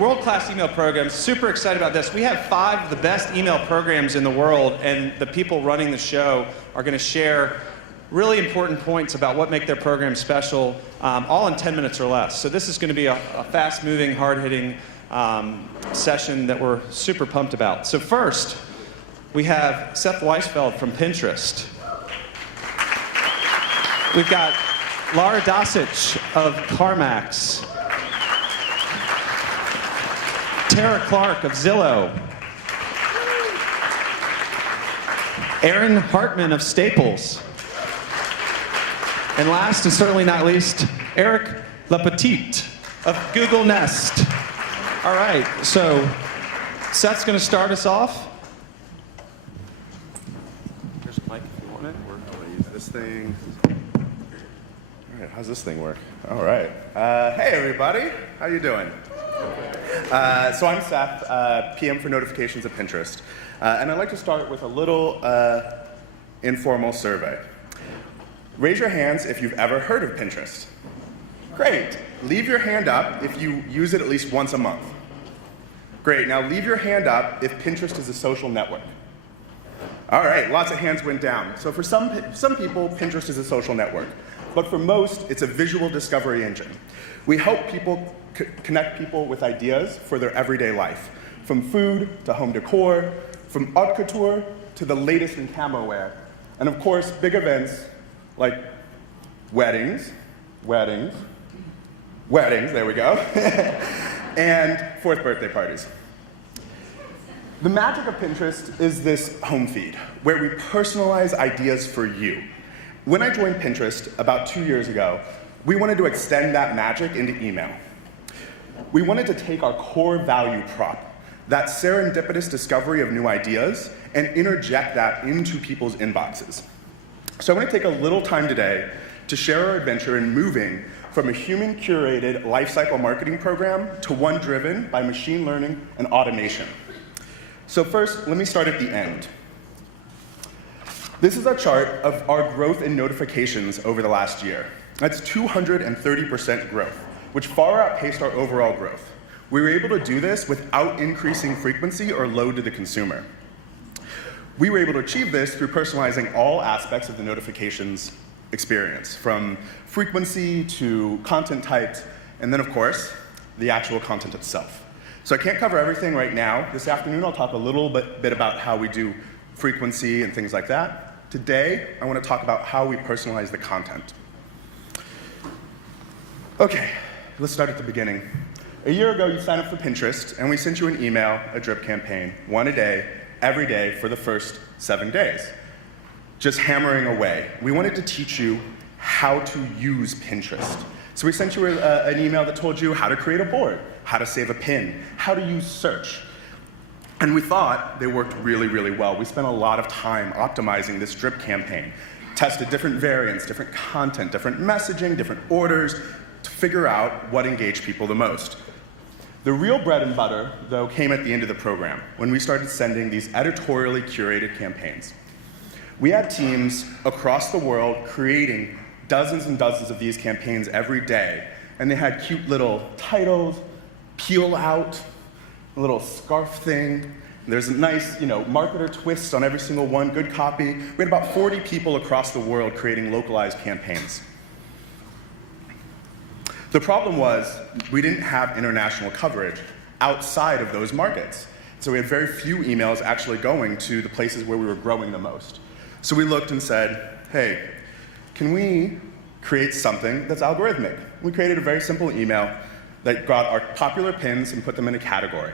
world-class email programs. Super excited about this. We have 5 of the best email programs in the world, and the people running the show are going to share really important points about what make their program special, all in 10 minutes or less. So this is going to be a fast-moving, hard-hitting session that we're super pumped about. So first, we have Seth Weisfeld from Pinterest. We've got Laura Dosich of CarMax. Tara Clark of Zillow. Aaron Hartman of Staples. And last and certainly not least, Eric Lapetit of Google Nest. All right, so Seth's going to start us off. Here's a mic if you want it. We're going to use this thing. All right, how's this thing work? All right. Hey, everybody. How you doing? So I'm Seth, PM for notifications at Pinterest. And I'd like to start with a little informal survey. Raise your hands if you've ever heard of Pinterest. Great. Leave your hand up if you use it at least once a month. Great. Now leave your hand up if Pinterest is a social network. All right, lots of hands went down. So for some people, Pinterest is a social network. But for most, it's a visual discovery engine. We help people connect people with ideas for their everyday life, from food to home decor, from haute couture to the latest in camo wear. And of course, big events like weddings, there we go, and 4th birthday parties. The magic of Pinterest is this home feed, where we personalize ideas for you. When I joined Pinterest about 2 years ago, we wanted to extend that magic into email. We wanted to take our core value prop, that serendipitous discovery of new ideas, and interject that into people's inboxes. So I'm going to take a little time today to share our adventure in moving from a human-curated lifecycle marketing program to one driven by machine learning and automation. So first, let me start at the end. This is a chart of our growth in notifications over the last year. That's 230% growth, which far outpaced our overall growth. We were able to do this without increasing frequency or load to the consumer. We were able to achieve this through personalizing all aspects of the notifications experience, from frequency to content types, and then, of course, the actual content itself. So I can't cover everything right now. This afternoon, I'll talk a little bit about how we do frequency and things like that. Today, I want to talk about how we personalize the content. Okay, let's start at the beginning. A year ago, you signed up for Pinterest, and we sent you an email, a drip campaign, 1 a day, every day for the first 7 days. Just hammering away. We wanted to teach you how to use Pinterest. So we sent you an email that told you how to create a board, how to save a pin, how to use search. And we thought they worked really, really well. We spent a lot of time optimizing this drip campaign, tested different variants, different content, different messaging, different orders, to figure out what engaged people the most. The real bread and butter, though, came at the end of the program, when we started sending these editorially curated campaigns. We had teams across the world creating dozens and dozens of these campaigns every day, and they had cute little titles, peel out, a little scarf thing. There's a nice, marketer twist on every single one, good copy. We had about 40 people across the world creating localized campaigns. The problem was we didn't have international coverage outside of those markets. So we had very few emails actually going to the places where we were growing the most. So we looked and said, hey, can we create something that's algorithmic? We created a very simple email that got our popular pins and put them in a category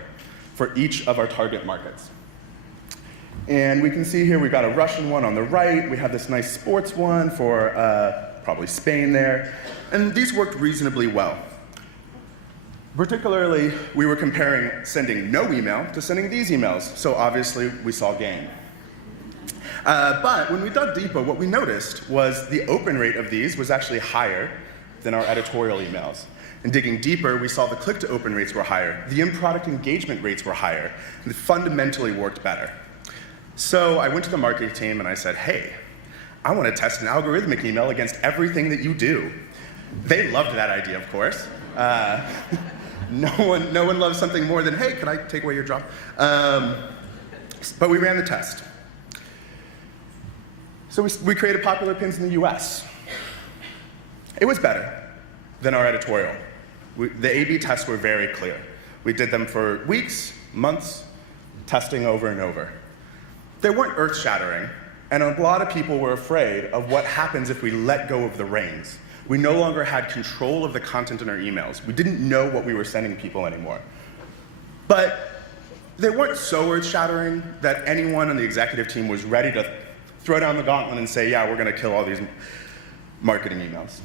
for each of our target markets. And we can see here we've got a Russian one on the right. We have this nice sports one for probably Spain there. And these worked reasonably well. Particularly, we were comparing sending no email to sending these emails. So obviously, we saw gain. But when we dug deeper, what we noticed was the open rate of these was actually higher than our editorial emails. And digging deeper, we saw the click-to-open rates were higher, the in-product engagement rates were higher, and it fundamentally worked better. So I went to the marketing team and I said, hey, I want to test an algorithmic email against everything that you do. They loved that idea, of course. No one loves something more than, hey, can I take away your job? But we ran the test. So we created popular pins in the US. It was better than our editorial. The A/B tests were very clear. We did them for weeks, months, testing over and over. They weren't earth-shattering, and a lot of people were afraid of what happens if we let go of the reins. We no longer had control of the content in our emails. We didn't know what we were sending people anymore. But they weren't so earth-shattering that anyone on the executive team was ready to throw down the gauntlet and say, yeah, we're going to kill all these marketing emails.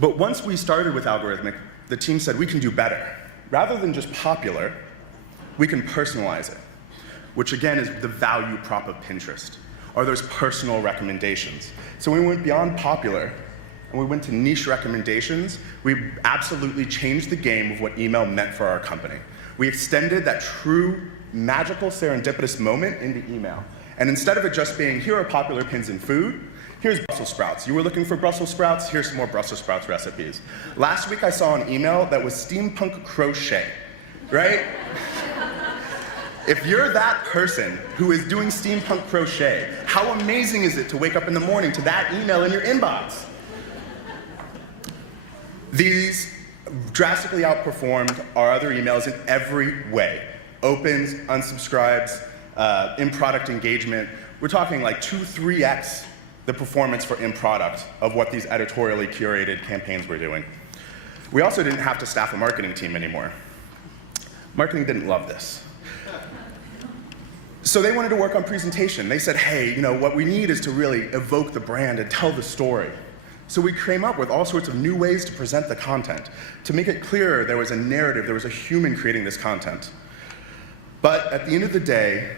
But once we started with algorithmic, the team said we can do better. Rather than just popular, we can personalize it, which again is the value prop of Pinterest, are those personal recommendations. So we went beyond popular, and we went to niche recommendations. We absolutely changed the game of what email meant for our company. We extended that true, magical, serendipitous moment into email. And instead of it just being, here are popular pins in food, here's Brussels sprouts. You were looking for Brussels sprouts? Here's some more Brussels sprouts recipes. Last week I saw an email that was steampunk crochet, right? If you're that person who is doing steampunk crochet, how amazing is it to wake up in the morning to that email in your inbox? These drastically outperformed our other emails in every way. Opens, unsubscribes, in-product engagement. We're talking like 2-3x the performance for in-product of what these editorially curated campaigns were doing. We also didn't have to staff a marketing team anymore. Marketing didn't love this. So they wanted to work on presentation. They said, hey, what we need is to really evoke the brand and tell the story. So we came up with all sorts of new ways to present the content. To make it clearer, there was a narrative, there was a human creating this content. But at the end of the day,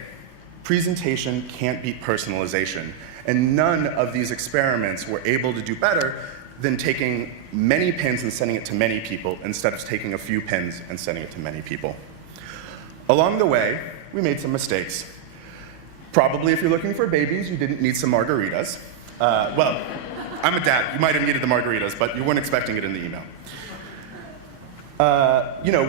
presentation can't beat personalization. And none of these experiments were able to do better than taking many pins and sending it to many people instead of taking a few pins and sending it to many people. Along the way, we made some mistakes. Probably if you're looking for babies, you didn't need some margaritas. Well, I'm a dad. You might have needed the margaritas, but you weren't expecting it in the email.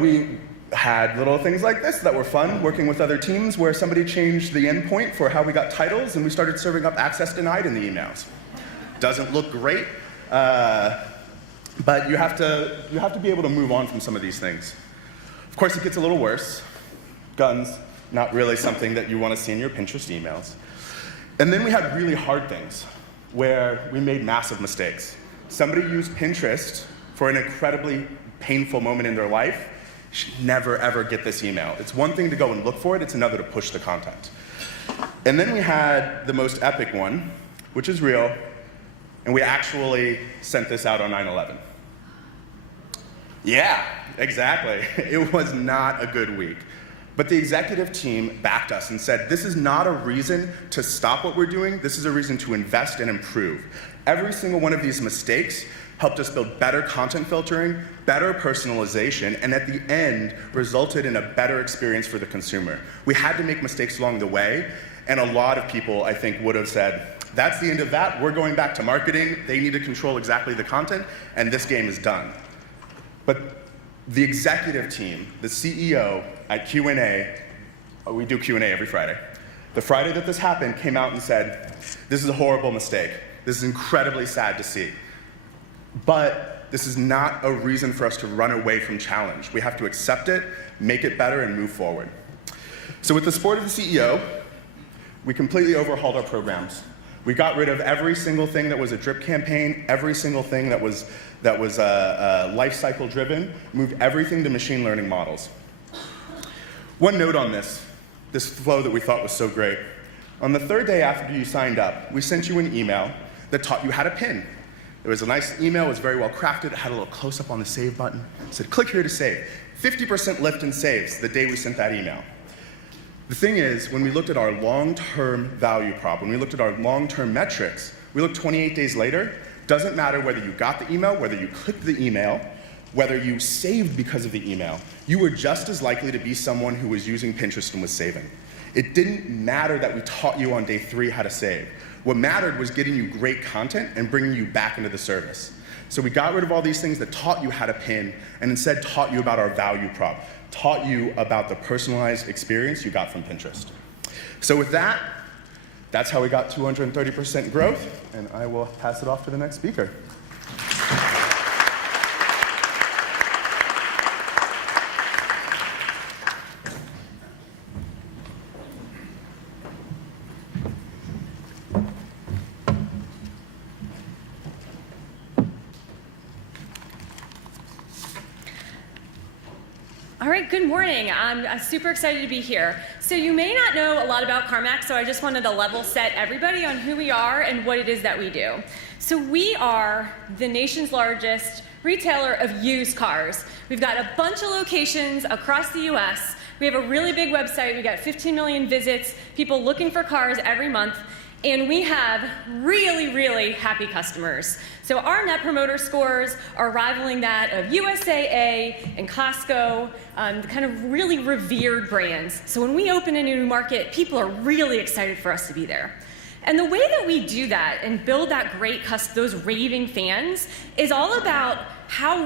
We had little things like this that were fun, working with other teams where somebody changed the endpoint for how we got titles and we started serving up access denied in the emails. Doesn't look great, but you have to be able to move on from some of these things. Of course, it gets a little worse. Guns, not really something that you want to see in your Pinterest emails. And then we had really hard things where we made massive mistakes. Somebody used Pinterest for an incredibly painful moment in their life. You should never, ever get this email. It's one thing to go and look for it, it's another to push the content. And then we had the most epic one, which is real, and we actually sent this out on 9/11. Yeah, exactly. It was not a good week. But the executive team backed us and said, this is not a reason to stop what we're doing, this is a reason to invest and improve. Every single one of these mistakes helped us build better content filtering, better personalization, and at the end, resulted in a better experience for the consumer. We had to make mistakes along the way, and a lot of people, I think, would have said, that's the end of that, we're going back to marketing, they need to control exactly the content, and this game is done. But the executive team, the CEO at Q&A, we do Q&A every Friday. The Friday that this happened came out and said, this is a horrible mistake. This is incredibly sad to see. But this is not a reason for us to run away from challenge. We have to accept it, make it better, and move forward. So with the support of the CEO, we completely overhauled our programs. We got rid of every single thing that was a drip campaign, every single thing that was life cycle driven, moved everything to machine learning models. One note on this flow that we thought was so great. On the third day after you signed up, we sent you an email that taught you how to pin. It was a nice email, it was very well crafted, it had a little close-up on the save button. It said, click here to save. 50% lift in saves the day we sent that email. The thing is, when we looked at our long-term value prop, when we looked at our long-term metrics, we looked 28 days later, doesn't matter whether you got the email, whether you clicked the email, whether you saved because of the email, you were just as likely to be someone who was using Pinterest and was saving. It didn't matter that we taught you on day 3 how to save. What mattered was getting you great content and bringing you back into the service. So we got rid of all these things that taught you how to pin and instead taught you about our value prop, taught you about the personalized experience you got from Pinterest. So with that, that's how we got 230% growth, and I will pass it off to the next speaker. All right, good morning. I'm super excited to be here. So you may not know a lot about CarMax, so I just wanted to level set everybody on who we are and what it is that we do. So we are the nation's largest retailer of used cars. We've got a bunch of locations across the US. We have a really big website. We got 15 million visits, people looking for cars every month. And we have really, really happy customers. So our Net Promoter Scores are rivaling that of USAA and Costco, the kind of really revered brands. So when we open a new market, people are really excited for us to be there. And the way that we do that and build that great, those raving fans is all about how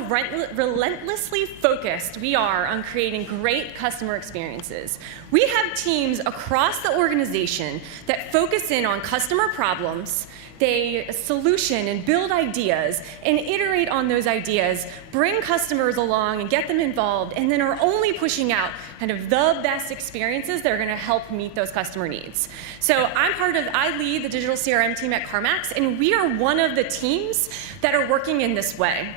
relentlessly focused we are on creating great customer experiences. We have teams across the organization that focus in on customer problems. They solution and build ideas and iterate on those ideas, bring customers along and get them involved, and then are only pushing out kind of the best experiences that are going to help meet those customer needs. So I lead the digital CRM team at CarMax, and we are one of the teams that are working in this way.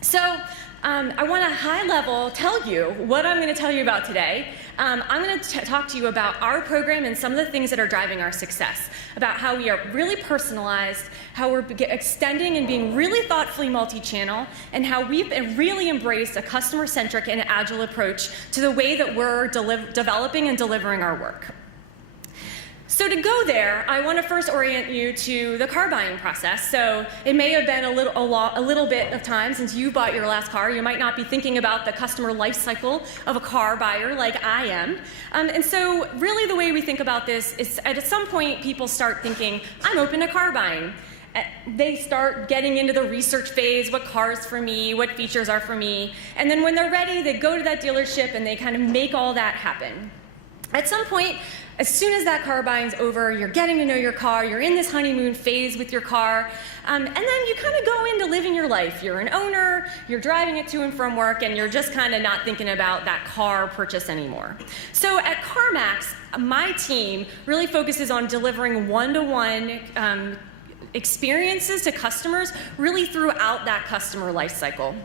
So I want to high level tell you what I'm going to tell you about today. I'm going to talk to you about our program and some of the things that are driving our success, about how we are really personalized, how we're extending and being really thoughtfully multi-channel, and how we've really embraced a customer-centric and agile approach to the way that we're developing and delivering our work. So to go there, I want to first orient you to the car buying process. So it may have been a little bit of time since you bought your last car. You might not be thinking about the customer life cycle of a car buyer like I am. And so really the way we think about this is at some point people start thinking, I'm open to car buying. They start getting into the research phase, what cars for me, what features are for me. And then when they're ready, they go to that dealership and they kind of make all that happen. At some point, as soon as that car buying's over, you're getting to know your car, you're in this honeymoon phase with your car, and then you kind of go into living your life. You're an owner, you're driving it to and from work, and you're just kind of not thinking about that car purchase anymore. So at CarMax, my team really focuses on delivering one-to-one experiences to customers really throughout that customer life cycle.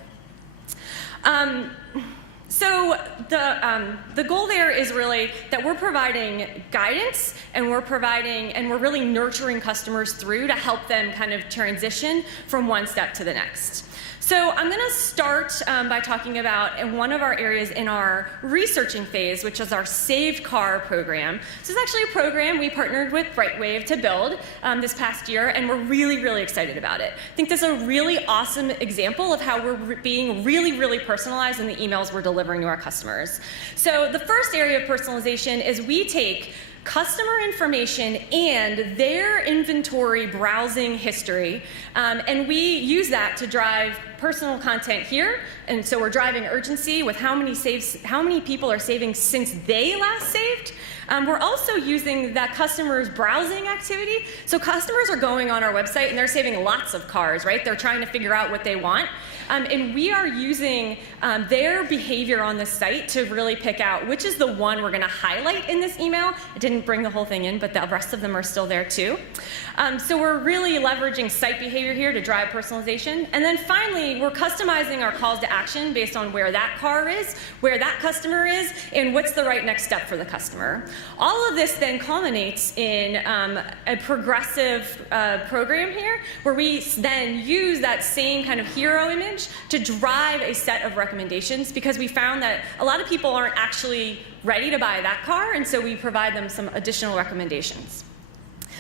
So the goal there is really that we're providing guidance and we're really nurturing customers through to help them kind of transition from one step to the next. So I'm going to start by talking about one of our areas in our researching phase, which is our Saved Car program. This is actually a program we partnered with Brightwave to build this past year, and we're really, really excited about it. I think this is a really awesome example of how we're being really, really personalized in the emails we're delivering to our customers. So the first area of personalization is we take customer information and their inventory browsing history, and we use that to drive personal content here. And so we're driving urgency with how many people are saving since they last saved. We're also using that customer's browsing activity. So customers are going on our website and they're saving lots of cars, right? They're trying to figure out what they want. And we are using their behavior on the site to really pick out which is the one we're going to highlight in this email. I didn't bring the whole thing in, but the rest of them are still there too. So we're really leveraging site behavior here to drive personalization. And then finally, we're customizing our calls to action based on where that car is, where that customer is, and what's the right next step for the customer. All of this then culminates in a progressive program here where we then use that same kind of hero image to drive a set of recommendations, because we found that a lot of people aren't actually ready to buy that car, and so we provide them some additional recommendations.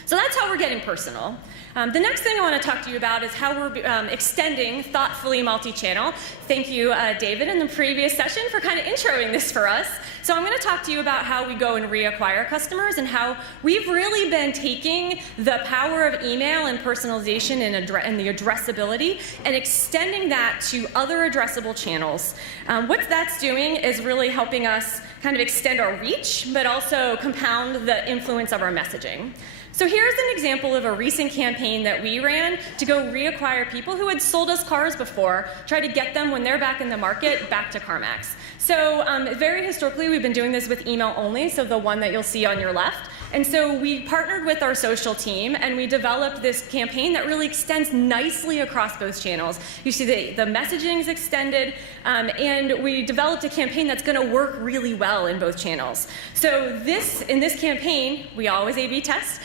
So that's how we're getting personal. The next thing I want to talk to you about is how we're extending thoughtfully multi-channel. Thank you, David, in the previous session for kind of introing this for us. So I'm going to talk to you about how we go and reacquire customers and how we've really been taking the power of email and personalization and the addressability and extending that to other addressable channels. What that's doing is really helping us kind of extend our reach, but also compound the influence of our messaging. So here's an example of a recent campaign that we ran to go reacquire people who had sold us cars before, try to get them when they're back in the market, back to CarMax. So very historically, we've been doing this with email only, so the one that you'll see on your left. And so we partnered with our social team, and we developed this campaign that really extends nicely across both channels. You see the messaging is extended, and we developed a campaign that's going to work really well in both channels. So in this campaign, we always A/B test.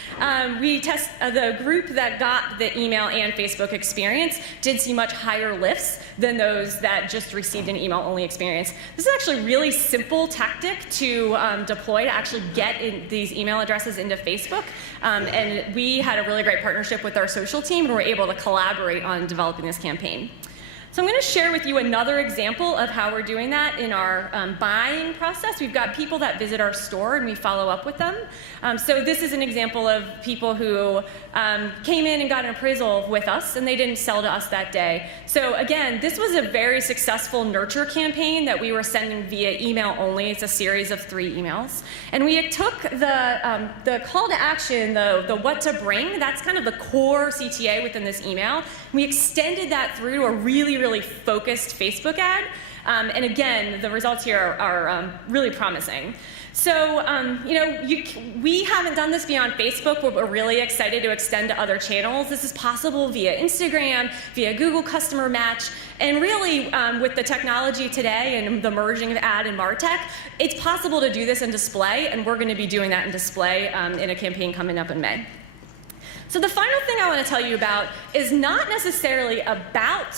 We test the group that got the email and Facebook experience did see much higher lifts than those that just received an email-only experience. This is actually a really simple tactic to deploy to actually get these email addresses into Facebook. And we had a really great partnership with our social team, and we're able to collaborate on developing this campaign. So I'm going to share with you another example of how we're doing that in our buying process. We've got people that visit our store and we follow up with them. So this is an example of people who came in and got an appraisal with us and they didn't sell to us that day. So again, this was a very successful nurture campaign that we were sending via email only. It's a series of 3 emails. And we took the call to action, the what to bring, that's kind of the core CTA within this email. We extended that through to a really focused Facebook ad. And again, the results here are really promising. So, we haven't done this beyond Facebook, but we're really excited to extend to other channels. This is possible via Instagram, via Google Customer Match, and really, with the technology today and the merging of ad and MarTech, it's possible to do this in display, and we're going to be doing that in display in a campaign coming up in May. So the final thing I want to tell you about is not necessarily about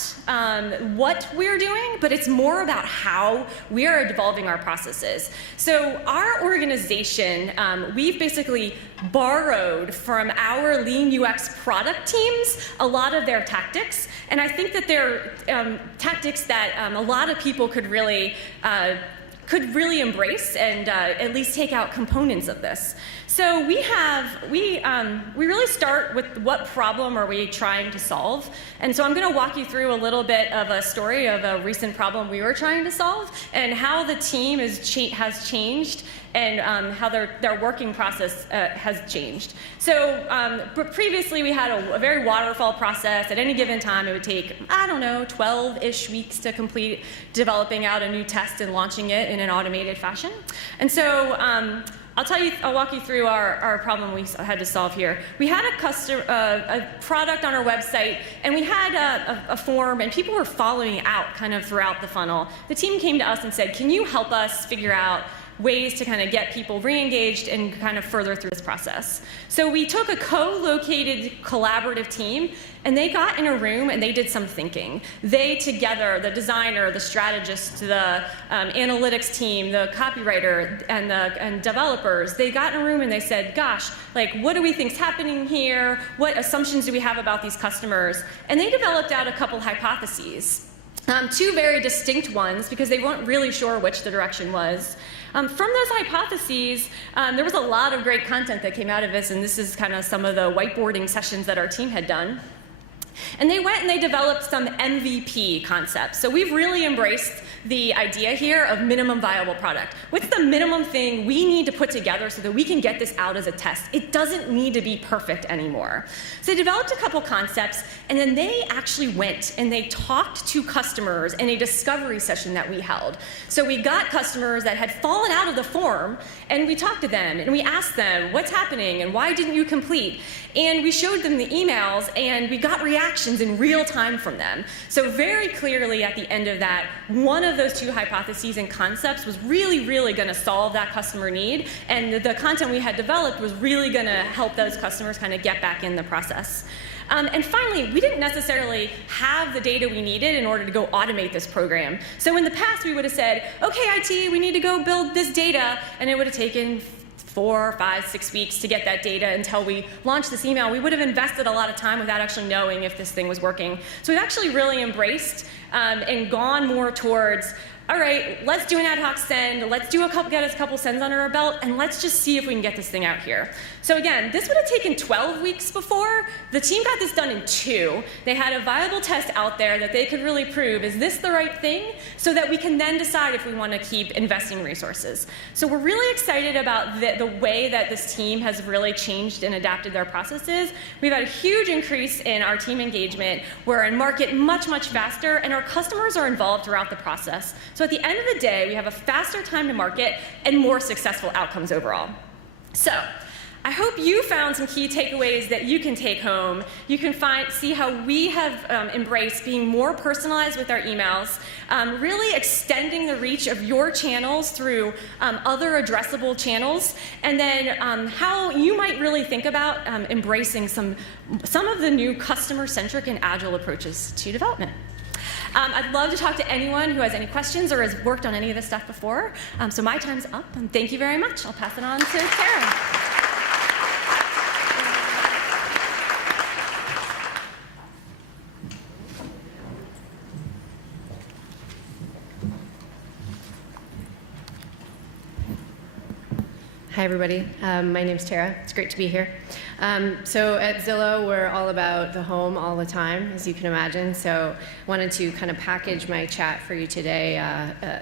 what we're doing, but it's more about how we are evolving our processes. So our organization, we've basically borrowed from our lean UX product teams a lot of their tactics, and I think that they're tactics that a lot of people could really embrace and at least take out components of this. So we really start with what problem are we trying to solve, and so I'm going to walk you through a little bit of a story of a recent problem we were trying to solve and how the team has changed and how their working process has changed. So previously we had a very waterfall process. At any given time it would take, 12-ish weeks to complete developing out a new test and launching it in an automated fashion. And so I'll walk you through our problem we had to solve here. We had a product on our website, and we had a form, and people were following out kind of throughout the funnel. The team came to us and said, can you help us figure out ways to kind of get people re-engaged and kind of further through this process. So we took a co-located collaborative team, and they got in a room and they did some thinking. They together, the designer, the strategist, the analytics team, the copywriter, and developers, they got in a room and they said, gosh, what do we think's happening here? What assumptions do we have about these customers? And they developed out a couple hypotheses. 2 very distinct ones, because they weren't really sure which the direction was. From those hypotheses, there was a lot of great content that came out of this, and this is kind of some of the whiteboarding sessions that our team had done. And they went and they developed some MVP concepts. So we've really embraced the idea here of minimum viable product. What's the minimum thing we need to put together so that we can get this out as a test? It doesn't need to be perfect anymore. So they developed a couple concepts, and then they actually went and they talked to customers in a discovery session that we held. So we got customers that had fallen out of the form, and we talked to them, and we asked them, what's happening, and why didn't you complete? And we showed them the emails, and we got reactions in real time from them. So very clearly at the end of that, one of those 2 hypotheses and concepts was really, really going to solve that customer need, and the content we had developed was really going to help those customers kind of get back in the process. And finally, we didn't necessarily have the data we needed in order to go automate this program. So in the past, we would have said, okay, IT, we need to go build this data, and it would have taken 4, 5, 6 weeks to get that data until we launched this email. We would have invested a lot of time without actually knowing if this thing was working. So we've actually really embraced and gone more towards, all right, let's do an ad hoc send, let's get us a couple sends under our belt, and let's just see if we can get this thing out here. So again, this would have taken 12 weeks before. The team got this done in 2. They had a viable test out there that they could really prove, is this the right thing? So that we can then decide if we want to keep investing resources. So we're really excited about the way that this team has really changed and adapted their processes. We've had a huge increase in our team engagement. We're in market much, much faster, and our customers are involved throughout the process. So at the end of the day, we have a faster time to market and more successful outcomes overall. So I hope you found some key takeaways that you can take home. You can see how we have embraced being more personalized with our emails, really extending the reach of your channels through other addressable channels, and then how you might really think about embracing some of the new customer-centric and agile approaches to development. I'd love to talk to anyone who has any questions or has worked on any of this stuff before. So my time's up, and thank you very much. I'll pass it on to Tara. Hi, everybody. My name's Tara. It's great to be here. So at Zillow, we're all about the home all the time, as you can imagine. So I wanted to kind of package my chat for you today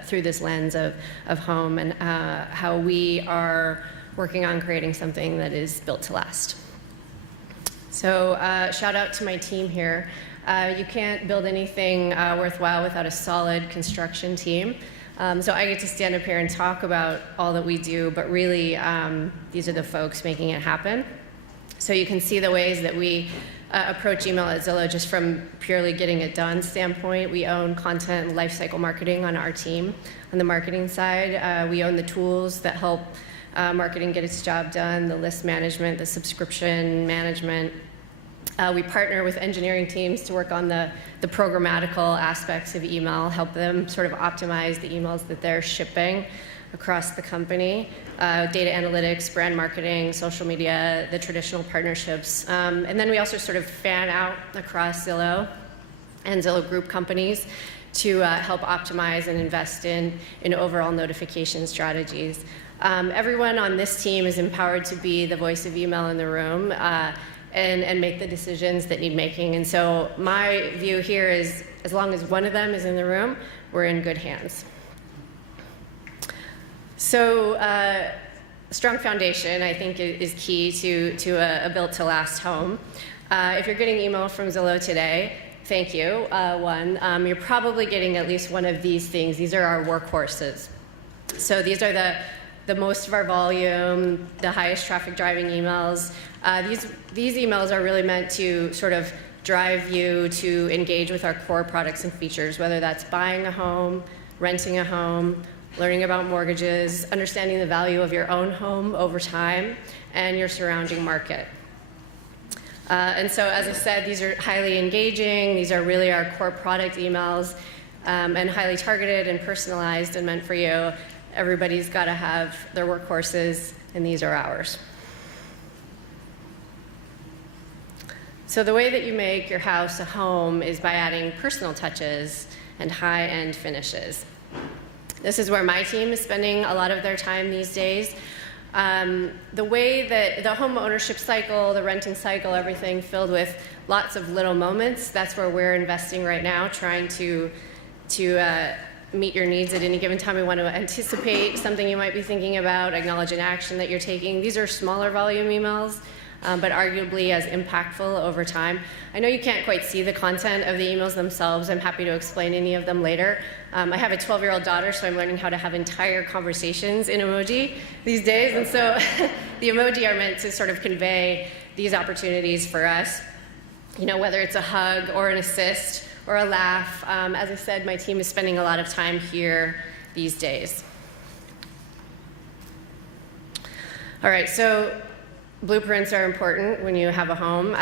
through this lens of home and how we are working on creating something that is built to last. So shout out to my team here. You can't build anything worthwhile without a solid construction team. So I get to stand up here and talk about all that we do, but really these are the folks making it happen. So you can see the ways that we approach email at Zillow just from purely getting it done standpoint. We own content and lifecycle marketing on our team. On the marketing side, we own the tools that help marketing get its job done, the list management, the subscription management. We partner with engineering teams to work on the programmatical aspects of email, help them sort of optimize the emails that they're shipping across the company. Data analytics, brand marketing, social media, the traditional partnerships. And then we also sort of fan out across Zillow and Zillow Group companies to help optimize and invest in overall notification strategies. Everyone on this team is empowered to be the voice of email in the room. And make the decisions that need making. And so my view here is, as long as one of them is in the room, we're in good hands. So strong foundation, I think, is key to a built-to-last home. If you're getting email from Zillow today, thank you. You're probably getting at least one of these things. These are our workhorses. So these are the most of our volume, the highest traffic driving emails. These emails are really meant to sort of drive you to engage with our core products and features, whether that's buying a home, renting a home, learning about mortgages, understanding the value of your own home over time, and your surrounding market. And so, as I said, these are highly engaging. These are really our core product emails, and highly targeted and personalized and meant for you. Everybody's got to have their workhorses, and these are ours. So the way that you make your house a home is by adding personal touches and high-end finishes. This is where my team is spending a lot of their time these days. The way that the home ownership cycle, the renting cycle, everything filled with lots of little moments, that's where we're investing right now, trying to meet your needs at any given time. We want to anticipate something you might be thinking about, acknowledge an action that you're taking. These are smaller volume emails, but arguably as impactful over time. I know you can't quite see the content of the emails themselves. I'm happy to explain any of them later. I have a 12-year-old daughter, so I'm learning how to have entire conversations in emoji these days. And so the emoji are meant to sort of convey these opportunities for us, whether it's a hug or an assist or a laugh. As I said, my team is spending a lot of time here these days. All right, so blueprints are important when you have a home.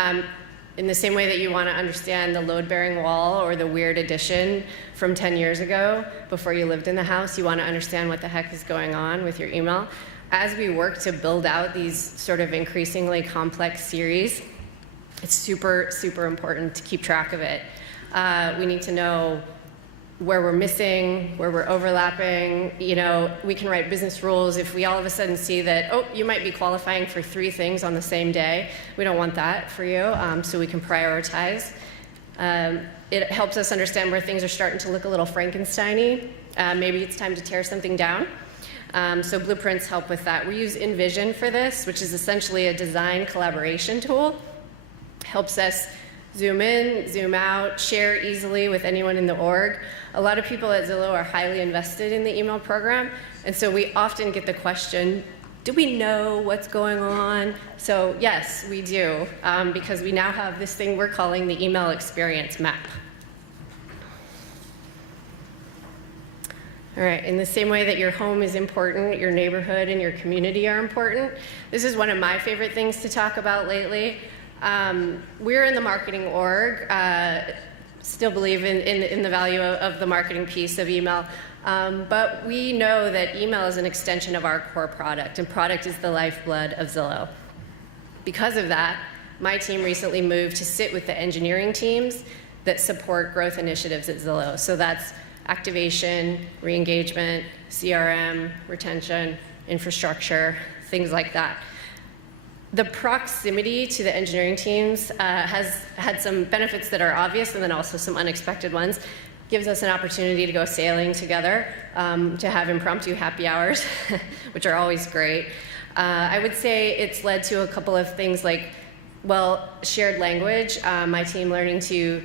In the same way that you want to understand the load-bearing wall or the weird addition from 10 years ago before you lived in the house, you want to understand what the heck is going on with your email. As we work to build out these sort of increasingly complex series, it's super, super important to keep track of it. We need to know where we're missing, where we're overlapping. You know, we can write business rules if we all of a sudden see that, oh, you might be qualifying for 3 things on the same day. We don't want that for you, so we can prioritize. It helps us understand where things are starting to look a little Frankenstein-y. Maybe it's time to tear something down. So blueprints help with that. We use InVision for this, which is essentially a design collaboration tool. Helps us zoom in, zoom out, share easily with anyone in the org. A lot of people at Zillow are highly invested in the email program, and so we often get the question, do we know what's going on? So yes, we do, because we now have this thing we're calling the email experience map. All right, in the same way that your home is important, your neighborhood and your community are important, this is one of my favorite things to talk about lately. We're in the marketing org, still believe in the value of the marketing piece of email, but we know that email is an extension of our core product, and product is the lifeblood of Zillow. Because of that, my team recently moved to sit with the engineering teams that support growth initiatives at Zillow. So that's activation, re-engagement, CRM, retention, infrastructure, things like that. The proximity to the engineering teams has had some benefits that are obvious and then also some unexpected ones. Gives us an opportunity to go sailing together, to have impromptu happy hours, which are always great. I would say it's led to a couple of things like, well, shared language, my team learning to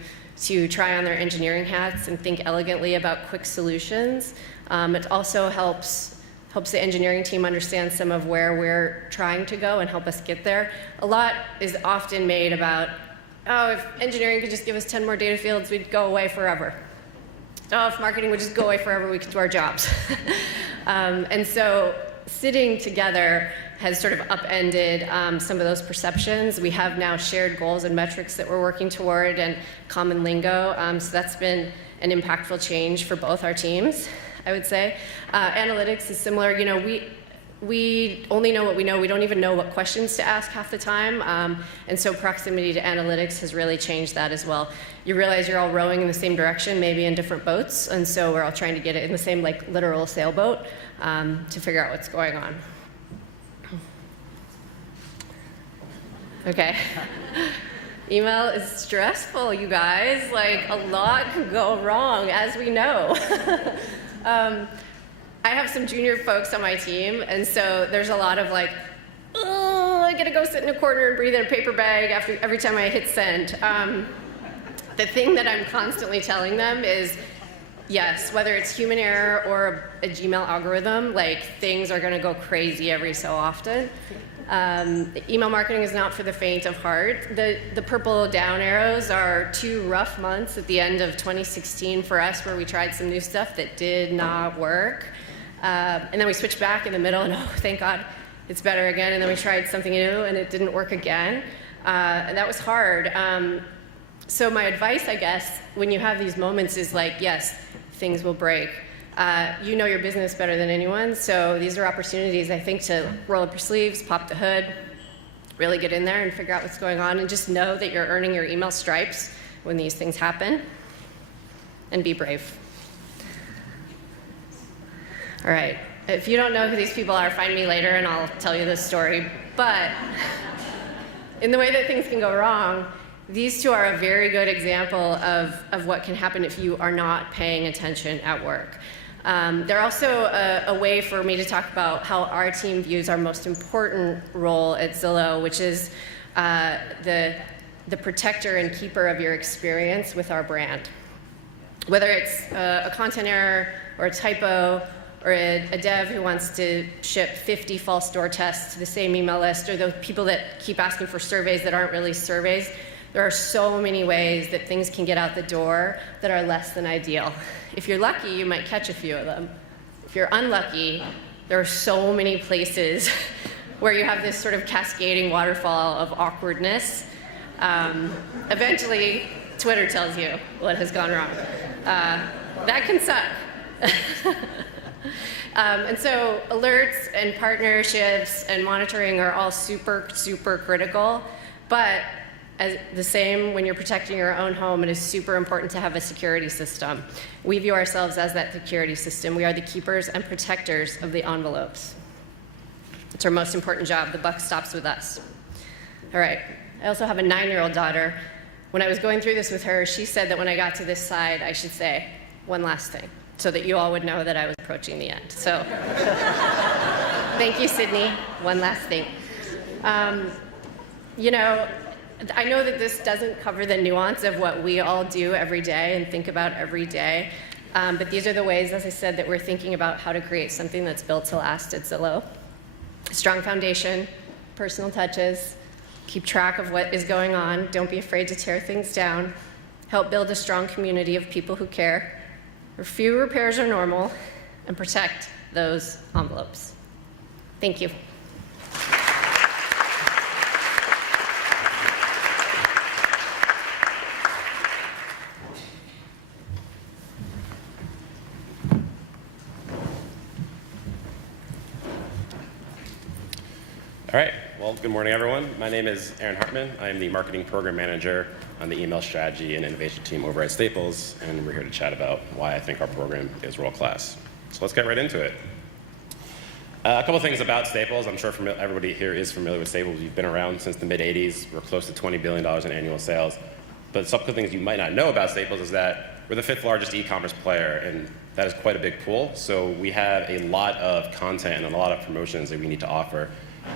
try on their engineering hats and think elegantly about quick solutions. It also helps the engineering team understand some of where we're trying to go and help us get there. A lot is often made about, oh, if engineering could just give us 10 more data fields, we'd go away forever. Oh, if marketing would just go away forever, we could do our jobs. And so sitting together has sort of upended some of those perceptions. We have now shared goals and metrics that we're working toward and common lingo. So that's been an impactful change for both our teams, I would say. Analytics is similar. You know, we only know what we know. We don't even know what questions to ask half the time. And so proximity to analytics has really changed that as well. You realize you're all rowing in the same direction, maybe in different boats. And so we're all trying to get it in the same, like, literal sailboat to figure out what's going on. Okay. Email is stressful, you guys. Like, a lot can go wrong, as we know. I have some junior folks on my team, and so there's a lot of like, oh, I gotta go sit in a corner and breathe in a paper bag every time I hit send. The thing that I'm constantly telling them is, yes, whether it's human error or a Gmail algorithm, like, things are gonna go crazy every so often. Email marketing is not for the faint of heart. The purple down arrows are 2 rough months at the end of 2016 for us, where we tried some new stuff that did not work. And then we switched back in the middle, and oh, thank God, it's better again. And then we tried something new, and it didn't work again. And that was hard. So my advice, I guess, when you have these moments is like, yes, things will break. You know your business better than anyone, so these are opportunities, I think, to roll up your sleeves, pop the hood, really get in there and figure out what's going on, and just know that you're earning your email stripes when these things happen, and be brave. All right, if you don't know who these people are, find me later and I'll tell you this story, but in the way that things can go wrong, these two are a very good example of what can happen if you are not paying attention at work. They're also a way for me to talk about how our team views our most important role at Zillow, which is the protector and keeper of your experience with our brand. Whether it's a content error or a typo, or a dev who wants to ship 50 false door tests to the same email list, or those people that keep asking for surveys that aren't really surveys, there are so many ways that things can get out the door that are less than ideal. If you're lucky, you might catch a few of them. If you're unlucky, there are so many places where you have this sort of cascading waterfall of awkwardness. Eventually, Twitter tells you what has gone wrong. That can suck. And so alerts and partnerships and monitoring are all super, super critical. But as the same when you're protecting your own home, it is super important to have a security system. We view ourselves as that security system. We are the keepers and protectors of the envelopes. It's our most important job. The buck stops with us. All right. I also have a 9-year-old daughter. When I was going through this with her, she said that when I got to this side, I should say one last thing, so that you all would know that I was approaching the end. So thank you, Sydney. One last thing. You know, I know that this doesn't cover the nuance of what we all do every day and think about every day, but these are the ways, as I said, that we're thinking about how to create something that's built to last at Zillow. Strong foundation, personal touches, keep track of what is going on, don't be afraid to tear things down, help build a strong community of people who care, where few repairs are normal, and protect those envelopes. Thank you. All right, well, good morning, everyone. My name is Aaron Hartman. I am the Marketing Program Manager on the Email Strategy and Innovation team over at Staples, and we're here to chat about why I think our program is world-class. So let's get right into it. A couple of things about Staples. I'm sure everybody here is familiar with Staples. We've been around since the mid-'80s. We're close to $20 billion in annual sales. But some of the things you might not know about Staples is that we're the 5th largest e-commerce player, and that is quite a big pool. So we have a lot of content and a lot of promotions that we need to offer.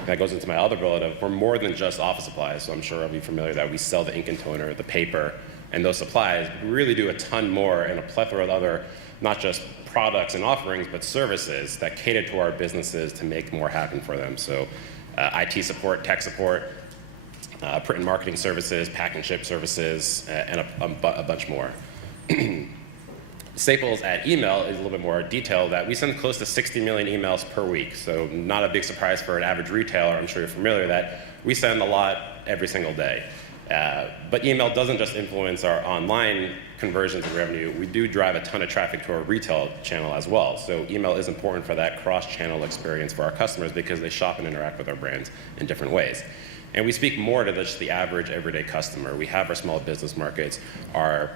That goes into my other bullet of we're more than just office supplies, so I'm sure I'll be familiar that we sell the ink and toner, the paper, and those supplies. We really do a ton more and a plethora of other, not just products and offerings, but services that cater to our businesses to make more happen for them. So IT support, tech support, print and marketing services, pack and ship services, and a bunch more. Staples at email is a little bit more detailed that we send close to 60 million emails per week. So not a big surprise for an average retailer. I'm sure you're familiar that we send a lot every single day. But email doesn't just influence our online conversions and revenue. We do drive a ton of traffic to our retail channel as well. So email is important for that cross-channel experience for our customers because they shop and interact with our brands in different ways. And we speak more to just the average everyday customer. We have our small business markets, our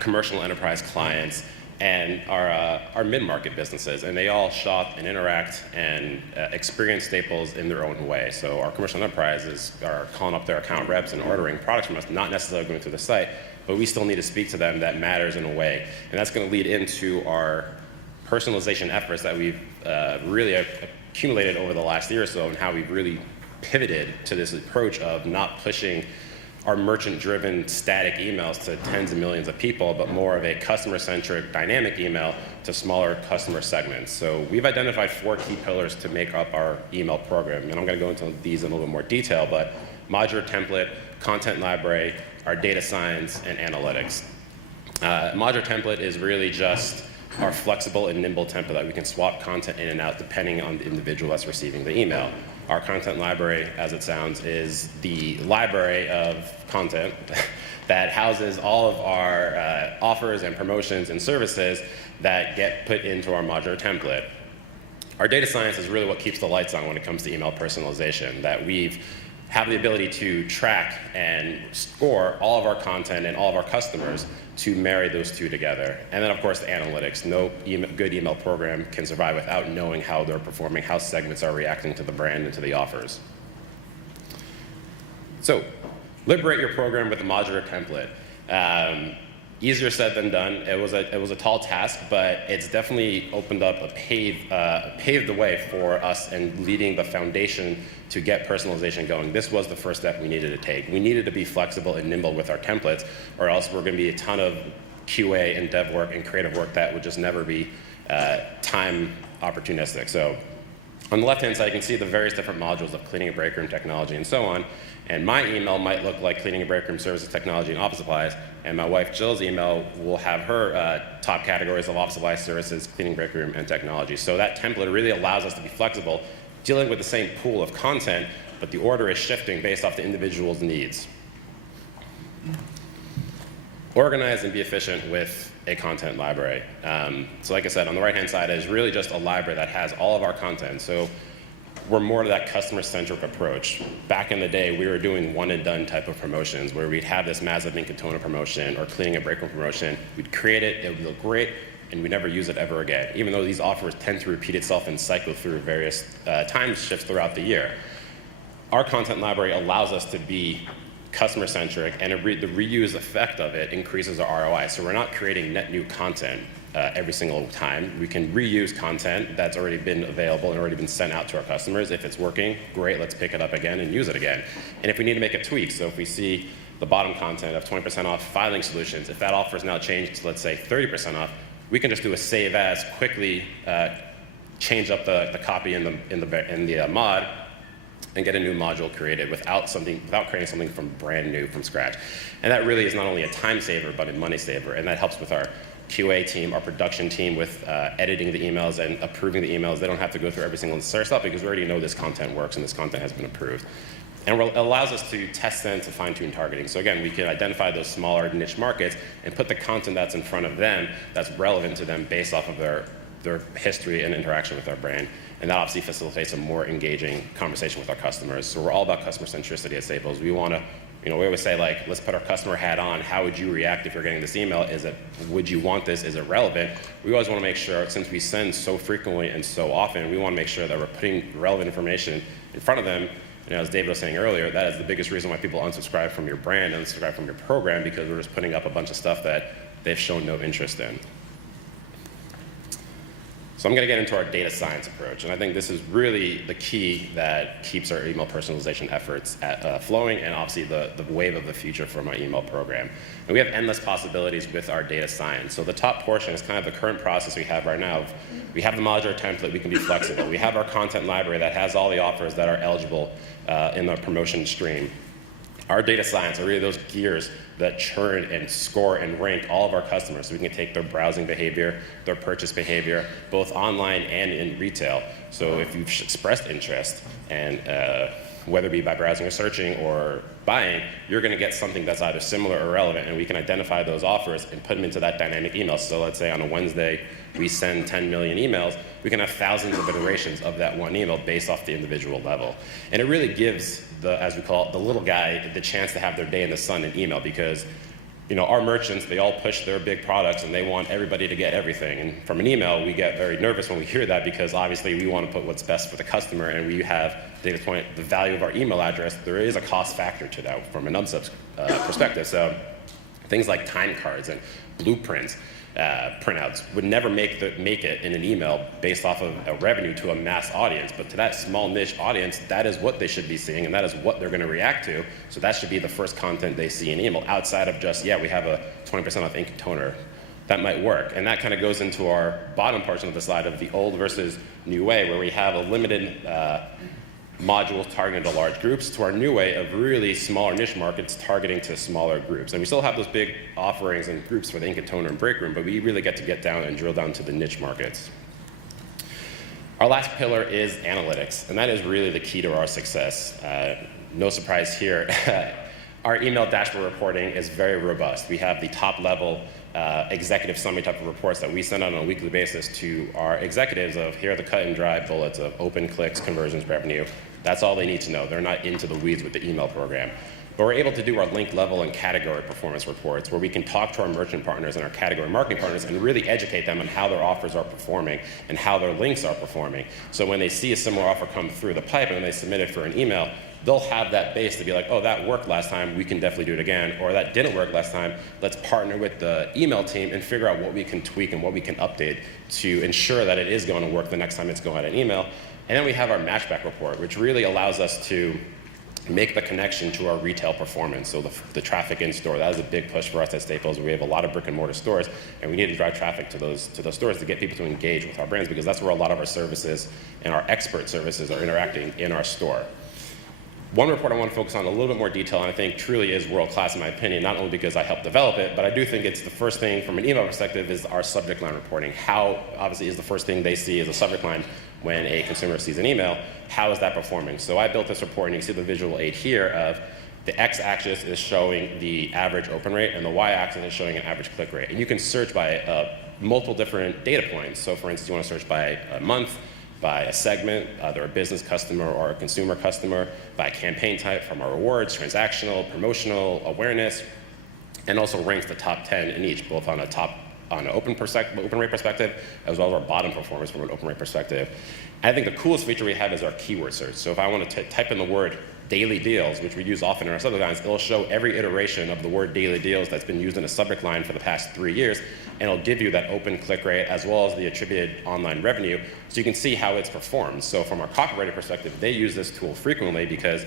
commercial enterprise clients, and our mid-market businesses, and they all shop and interact and experience Staples in their own way. So our commercial enterprises are calling up their account reps and ordering products from us, not necessarily going through the site, but we still need to speak to them that matters in a way, and that's going to lead into our personalization efforts that we've really accumulated over the last year or so, and how we've really pivoted to this approach of not pushing our merchant-driven static emails to tens of millions of people, but more of a customer-centric dynamic email to smaller customer segments. So we've identified 4 key pillars to make up our email program, and I'm going to go into these in a little bit more detail, but modular template, content library, our data science, and analytics. Modular template is really just our flexible and nimble template that we can swap content in and out depending on the individual that's receiving the email. Our content library, as it sounds, is the library of content that houses all of our offers and promotions and services that get put into our modular template. Our data science is really what keeps the lights on when it comes to email personalization, that we've have the ability to track and score all of our content and all of our customers to marry those two together. And then, of course, the analytics. No good email program can survive without knowing how they're performing, how segments are reacting to the brand and to the offers. So, liberate your program with a modular template. Easier said than done. It was a tall task, but it's definitely opened up paved the way for us and leading the foundation to get personalization going. This was the first step we needed to take. We needed to be flexible and nimble with our templates, or else we're going to be a ton of QA and dev work and creative work that would just never be time opportunistic. So on the left-hand side, you can see the various different modules of cleaning and break room technology and so on. And my email might look like cleaning and break room services, technology, and office supplies. And my wife Jill's email will have her top categories of office supplies, services, cleaning, break room, and technology. So that template really allows us to be flexible, dealing with the same pool of content, but the order is shifting based off the individual's needs. Organize and be efficient with a content library. So like I said, on the right-hand side is really just a library that has all of our content. So we're more to that customer-centric approach. Back in the day, we were doing one-and-done type of promotions where we'd have this massive ink and toner promotion or cleaning and break room promotion. We'd create it, it would look great, and we'd never use it ever again, even though these offers tend to repeat itself and cycle through various time shifts throughout the year. Our content library allows us to be customer-centric, and the reuse effect of it increases our ROI. So we're not creating net new content every single time. We can reuse content that's already been available and already been sent out to our customers. If it's working, great, let's pick it up again and use it again. And if we need to make a tweak, so if we see the bottom content of 20% off filing solutions, if that offer is now changed to, let's say, 30% off, we can just do a save as, quickly change up the copy in the mod, and get a new module created without creating something from brand new from scratch. And that really is not only a time saver, but a money saver. And that helps with our QA team, our production team with editing the emails and approving the emails. They don't have to go through every single necessary stuff because we already know this content works and this content has been approved. And it allows us to test and to fine-tune targeting. So again, we can identify those smaller niche markets and put the content that's in front of them that's relevant to them based off of their history and interaction with our brand. And that obviously facilitates a more engaging conversation with our customers. So we're all about customer centricity at Staples. We want to, we always say, like, let's put our customer hat on. How would you react if you're getting this email? Would you want this? Is it relevant? We always want to make sure, since we send so frequently and so often, we want to make sure that we're putting relevant information in front of them. As David was saying earlier, that is the biggest reason why people unsubscribe from your brand and unsubscribe from your program, because we're just putting up a bunch of stuff that they've shown no interest in. So I'm going to get into our data science approach, and I think this is really the key that keeps our email personalization efforts flowing, and obviously the wave of the future for my email program. And we have endless possibilities with our data science. So the top portion is kind of the current process we have right now. We have the modular template, we can be flexible. We have our content library that has all the offers that are eligible in the promotion stream. Our data science are really those gears that churn and score and rank all of our customers, so we can take their browsing behavior, their purchase behavior, both online and in retail. So if you've expressed interest, and whether it be by browsing or searching or buying, you're going to get something that's either similar or relevant, and we can identify those offers and put them into that dynamic email. So let's say on a Wednesday, we send 10 million emails, we can have thousands of iterations of that one email based off the individual level. And it really gives the, as we call it, the little guy the chance to have their day in the sun in email, because our merchants, they all push their big products and they want everybody to get everything. And from an email, we get very nervous when we hear that, because obviously we want to put what's best for the customer, and we have, David's point, the value of our email address. There is a cost factor to that from an unsubs perspective. So things like time cards and blueprints, printouts would never make it in an email based off of a revenue to a mass audience, but to that small niche audience, that is what they should be seeing, and that is what they're going to react to. So that should be the first content they see in email, outside of just, yeah, we have a 20% off ink and toner. That might work. And that kind of goes into our bottom portion of the slide of the old versus new way, where we have a limited modules targeting to large groups, to our new way of really smaller niche markets targeting to smaller groups. And we still have those big offerings and groups for the ink and toner and break room, but we really get to get down and drill down to the niche markets. Our last pillar is analytics, and that is really the key to our success. No surprise here. Our email dashboard reporting is very robust. We have the top level executive summary type of reports that we send out on a weekly basis to our executives of, here are the cut and dry bullets of open clicks, conversions, revenue. That's all they need to know. They're not into the weeds with the email program. But we're able to do our link level and category performance reports, where we can talk to our merchant partners and our category marketing partners and really educate them on how their offers are performing and how their links are performing. So when they see a similar offer come through the pipe and they submit it for an email, they'll have that base to be like, oh, that worked last time, we can definitely do it again. Or that didn't work last time, let's partner with the email team and figure out what we can tweak and what we can update to ensure that it is going to work the next time it's going out an email. And then we have our matchback report, which really allows us to make the connection to our retail performance. So the traffic in store, that is a big push for us at Staples. We have a lot of brick and mortar stores, and we need to drive traffic to those stores to get people to engage with our brands, because that's where a lot of our services and our expert services are interacting in our store. One report I want to focus on a little bit more detail, and I think truly is world-class in my opinion, not only because I helped develop it, but I do think it's the first thing from an email perspective is our subject line reporting. How, obviously, is the first thing they see as a subject line when a consumer sees an email. How is that performing? So I built this report, and you can see the visual aid here of The x-axis is showing the average open rate, and the y-axis is showing an average click rate. And you can search by multiple different data points. So for instance, you want to search by a month, by a segment, either a business customer or a consumer customer, by campaign type from our rewards, transactional, promotional, awareness, and also ranks the top 10 in each, both on an open rate perspective, as well as our bottom performance from an open rate perspective. And I think the coolest feature we have is our keyword search. So if I want to type in the word daily deals, which we use often in our subject lines, it'll show every iteration of the word daily deals that's been used in a subject line for the past 3 years, and it'll give you that open click rate as well as the attributed online revenue, so you can see how it's performed. So from our copywriter perspective, they use this tool frequently because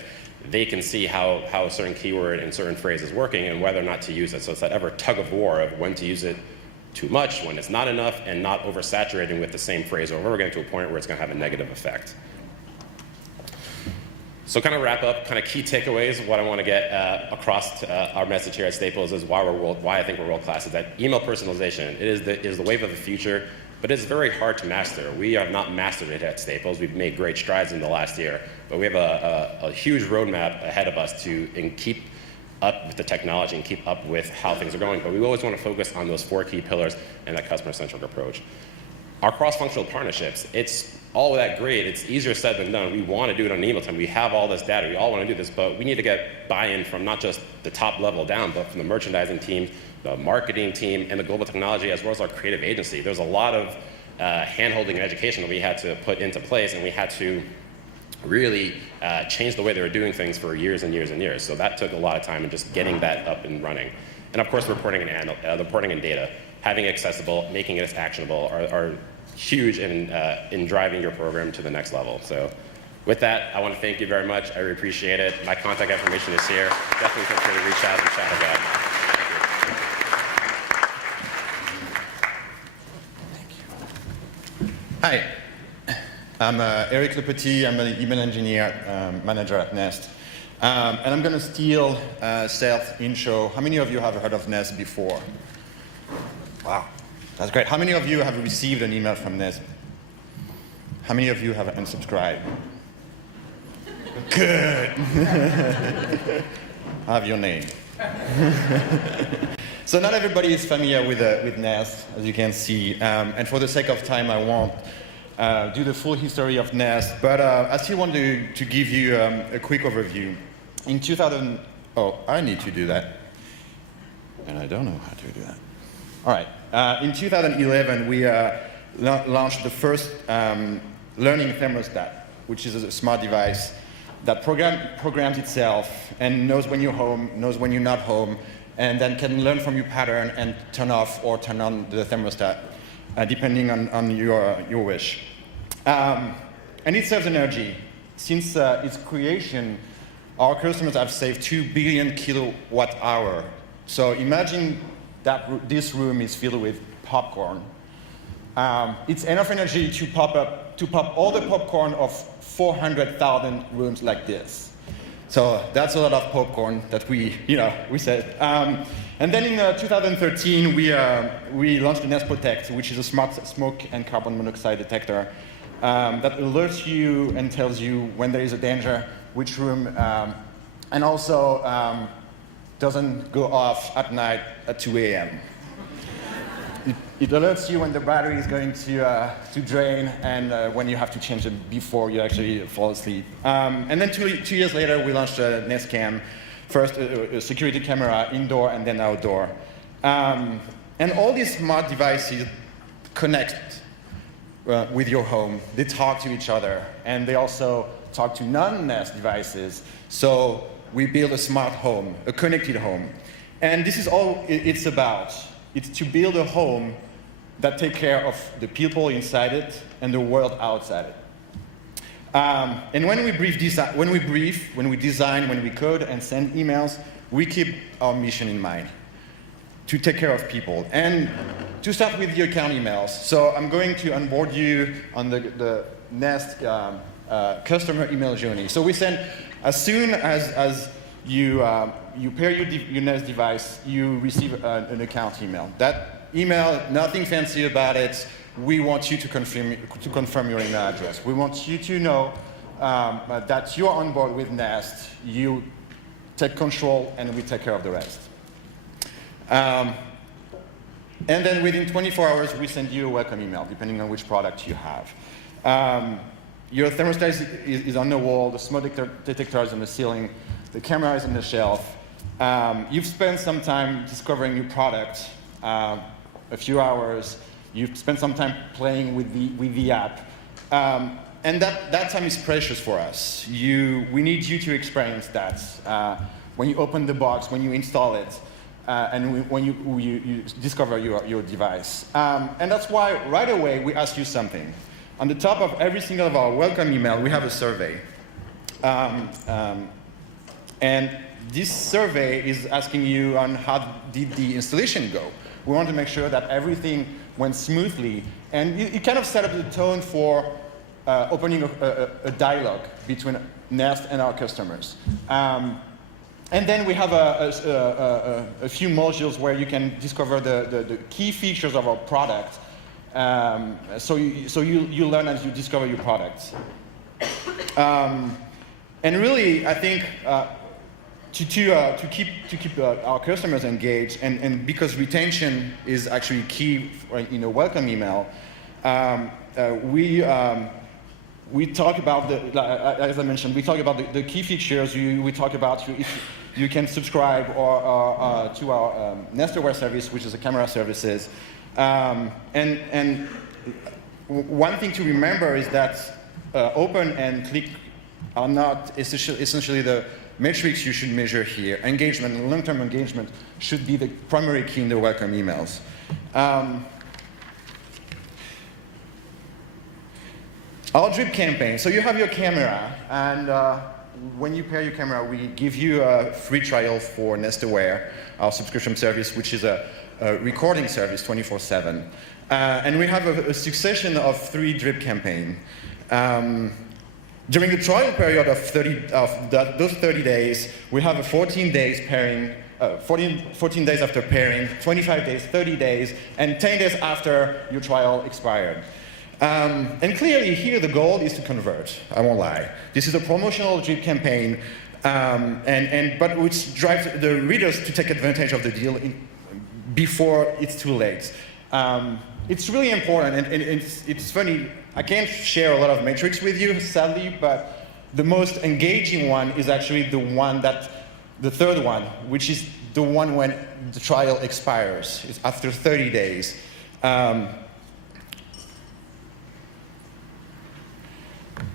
they can see how a certain keyword and certain phrase is working and whether or not to use it. So it's that ever tug of war of when to use it too much, when it's not enough, and not oversaturating with the same phrase over again to a point where it's going to have a negative effect. So kind of wrap up, kind of key takeaways, what I want to get across to, our message here at Staples is why I think we're world class is that email personalization is the wave of the future, but it's very hard to master. We have not mastered it at Staples. We've made great strides in the last year, but we have a huge roadmap ahead of us to keep up with the technology and keep up with how things are going. But we always want to focus on those 4 key pillars and that customer-centric approach. Our cross-functional partnerships, it's all that great. It's easier said than done. We want to do it on an email time. We have all this data. We all want to do this, but we need to get buy-in from not just the top level down, but from the merchandising team, the marketing team, and the global technology, as well as our creative agency. There's a lot of hand-holding and education that we had to put into place, and we had to really change the way they were doing things for years and years and years. So that took a lot of time in just getting that up and running. And of course, reporting and data. Having it accessible, making it actionable are huge in driving your program to the next level. So with that, I want to thank you very much. I really appreciate it. My contact information is here. Definitely feel free to reach out and chat about it. Hi, I'm Eric Lepetit. I'm an email engineer manager at Nest. And I'm going to steal Stealth's intro. How many of you have heard of Nest before? Wow, that's great. How many of you have received an email from Nest? How many of you have unsubscribed? Good. I have your name. So not everybody is familiar with Nest, as you can see. And for the sake of time, I won't do the full history of Nest. But I still want to give you a quick overview. In 2000, oh, I need to do that. And I don't know how to do that. All right. In 2011, we launched the first learning thermostat, which is a smart device that programs itself and knows when you're home, knows when you're not home, and then can learn from your pattern and turn off or turn on the thermostat, depending on your wish. And it saves energy. Since its creation, our customers have saved 2 billion kilowatt hour. So imagine that this room is filled with popcorn. It's enough energy to pop all the popcorn of 400,000 rooms like this. So that's a lot of popcorn that we said. And then in 2013, we launched the Nest Protect, which is a smart smoke and carbon monoxide detector that alerts you and tells you when there is a danger, which room, and also doesn't go off at night at 2 a.m. It alerts you when the battery is going to drain and when you have to change it before you actually fall asleep. And then two years later, we launched Nest Cam, first a security camera indoor and then outdoor. And all these smart devices connect with your home. They talk to each other, and they also talk to non-Nest devices. So we build a smart home, a connected home. And this is all it's about. It's to build a home that takes care of the people inside it and the world outside it. And when we design, when we code and send emails, we keep our mission in mind, to take care of people. And to start with the account emails. So I'm going to onboard you on the Nest customer email journey. So we send, as soon as you pair your Nest device, you receive an account email. That email, nothing fancy about it. We want you to confirm your email address. We want you to know that you're on board with Nest. You take control, and we take care of the rest. And then within 24 hours, we send you a welcome email, depending on which product you have. Your thermostat is on the wall, the smoke detector is on the ceiling, the camera is on the shelf. You've spent some time discovering new products, a few hours. You've spent some time playing with the app. And that time is precious for us. We need you to experience that when you open the box, when you install it, and when you discover your device. And that's why right away we ask you something. On the top of every single of our welcome email, we have a survey. And this survey is asking you on how did the installation go. We want to make sure that everything went smoothly. And it kind of set up the tone for opening a dialogue between Nest and our customers. And then we have a few modules where you can discover the key features of our product. So you learn as you discover your products. And really, I think to keep our customers engaged, and because retention is actually key in a welcome email, we talk about as I mentioned, we talk about the key features. We talk about if you can subscribe or to our Nestaware service, which is a camera services. And one thing to remember is that open and click are not essentially the metrics you should measure here. Engagement and long-term engagement should be the primary key in the welcome emails. Our drip campaign. So you have your camera, and when you pair your camera, we give you a free trial for Nestaware, our subscription service, which is a recording service 24/7. And we have a succession of 3 drip campaigns. During the trial period of those 30 days, we have a 14 days pairing, 14 days after pairing, 25 days, 30 days, and 10 days after your trial expired. And clearly here the goal is to convert, I won't lie. This is a promotional drip campaign, but which drives the readers to take advantage of the deal before it's too late. It's really important, and it's funny, I can't share a lot of metrics with you, sadly, but the most engaging one is actually the third one, which is the one when the trial expires. It's after 30 days.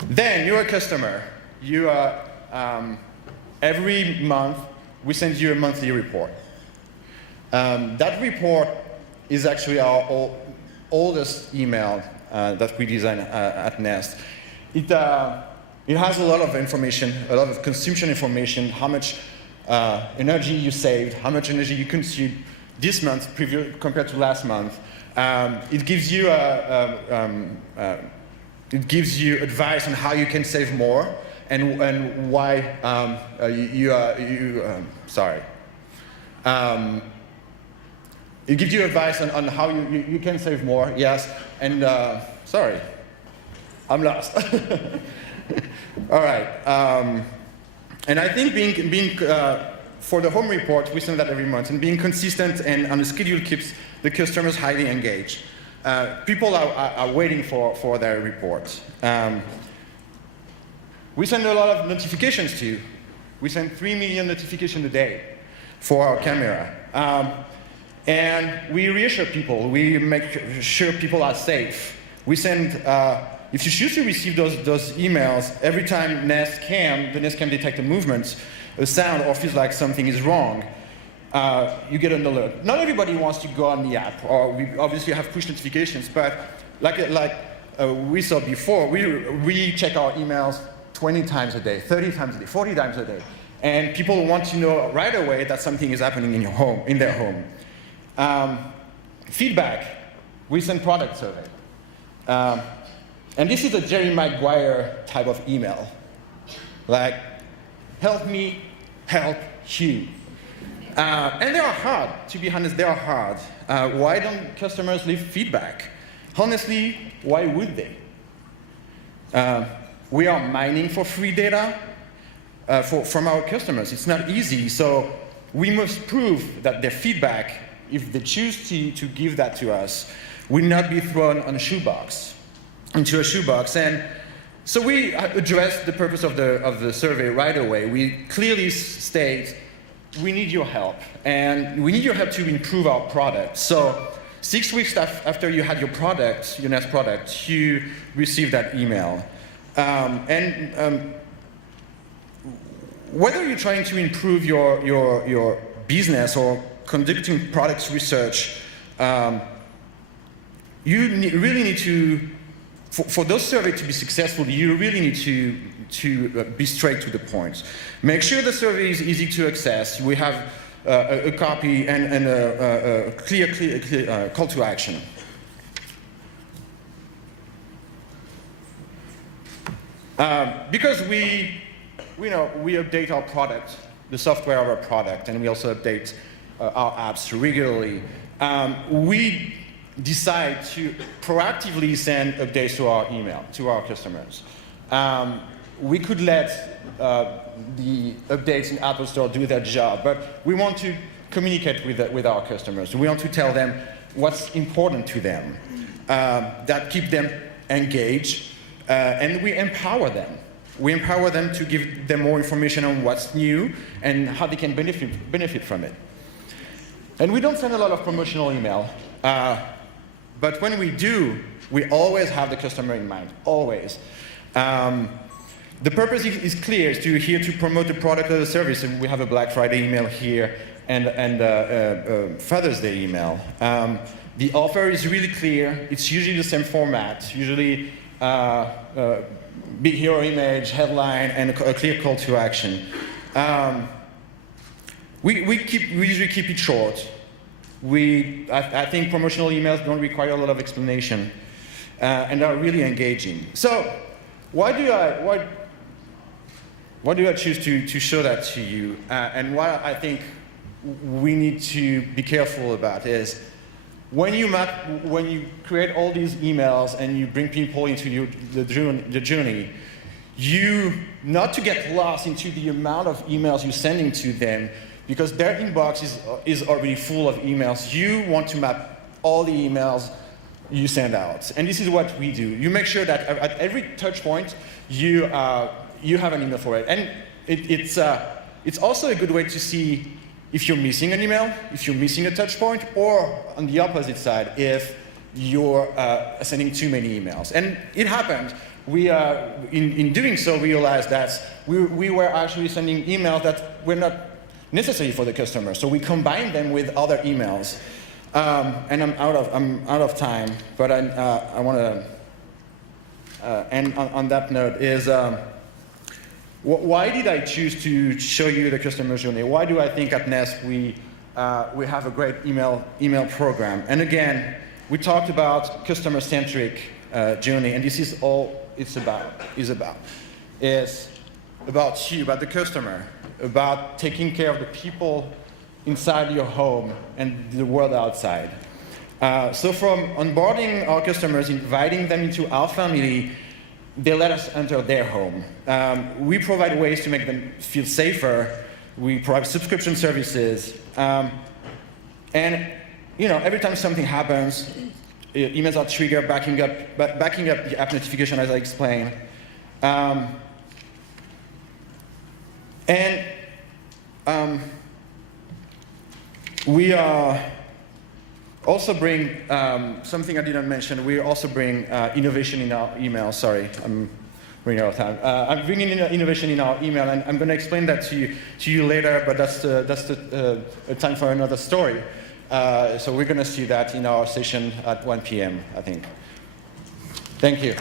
Then you're a customer. Every month, we send you a monthly report. That report is actually our oldest email that we design at Nest. It has a lot of information, a lot of consumption information, how much energy you saved, how much energy you consumed this month compared to last month. It gives you advice on how you can save more and why it gives you advice on how you can save more, yes, and sorry, I'm lost. All right, and I think being for the home report, we send that every month, and being consistent and on a schedule keeps the customers highly engaged. People are waiting for their reports. We send a lot of notifications to you. We send 3 million notifications a day for our camera. And we reassure people. We make sure people are safe. We send, if you choose to receive those emails, every time the Nest Cam detects a movement, a sound, or feels like something is wrong, you get an alert. Not everybody wants to go on the app, or we obviously have push notifications, but like we saw before, we check our emails 20 times a day, 30 times a day, 40 times a day. And people want to know right away that something is happening in their home. Feedback, we send product survey. And this is a Jerry Maguire type of email. Like, help me help you. And they are hard, to be honest, they are hard. Why don't customers leave feedback? Honestly, why would they? We are mining for free data. from our customers. It's not easy, so we must prove that their feedback, if they choose to give that to us, will not be thrown into a shoebox. And so we addressed the purpose of the survey right away. We clearly state, we need your help, and we need your help to improve our product. So 6 weeks after you had your Nest product, you received that email. Whether you're trying to improve your business or conducting products research, really need to, for those surveys to be successful, you really need to be straight to the point. Make sure the survey is easy to access. We have a copy and a clear call to action. Because we update our product, the software of our product, and we also update our apps regularly. We decide to proactively send updates to our email, to our customers. We could let the updates in Apple Store do their job, but we want to communicate with our customers. We want to tell them what's important to them, that keep them engaged, and we empower them. We empower them to give them more information on what's new and how they can benefit from it. And we don't send a lot of promotional email, but when we do, we always have the customer in mind, always. The purpose is clear, is here to promote the product or the service, and we have a Black Friday email here and Father's Day email. The offer is really clear. It's usually the same format, usually big hero image, headline, and a clear call to action. We usually keep it short. I think promotional emails don't require a lot of explanation and are really engaging. So why do I choose to show that to you? And what I think we need to be careful about is when you create all these emails and you bring people into the journey, you not to get lost into the amount of emails you're sending to them, because their inbox is already full of emails. You want to map all the emails you send out, and this is what we do. You make sure that at every touch point you have an email for it, and it's also a good way to see if you're missing an email, if you're missing a touch point, or on the opposite side, if you're sending too many emails. And it happened. We, in doing so, realized that we were actually sending emails that were not necessary for the customer. So we combined them with other emails. And I'm out of time, but I want to end on that note. Is why did I choose to show you the customer journey? Why do I think at Nest we have a great email program? And again, we talked about customer-centric journey, and this is all it's about. It's about you, about the customer, about taking care of the people inside your home and the world outside. So from onboarding our customers, inviting them into our family, they let us enter their home. We provide ways to make them feel safer. We provide subscription services. And every time something happens, emails are triggered, backing up the app notification, as I explained. We also bring something I didn't mention. We also bring innovation in our email. Sorry, I'm running out of time. I'm bringing in innovation in our email, and I'm going to explain that to you later. But that's the time for another story. So we're going to see that in our session at 1 p.m. I think. Thank you.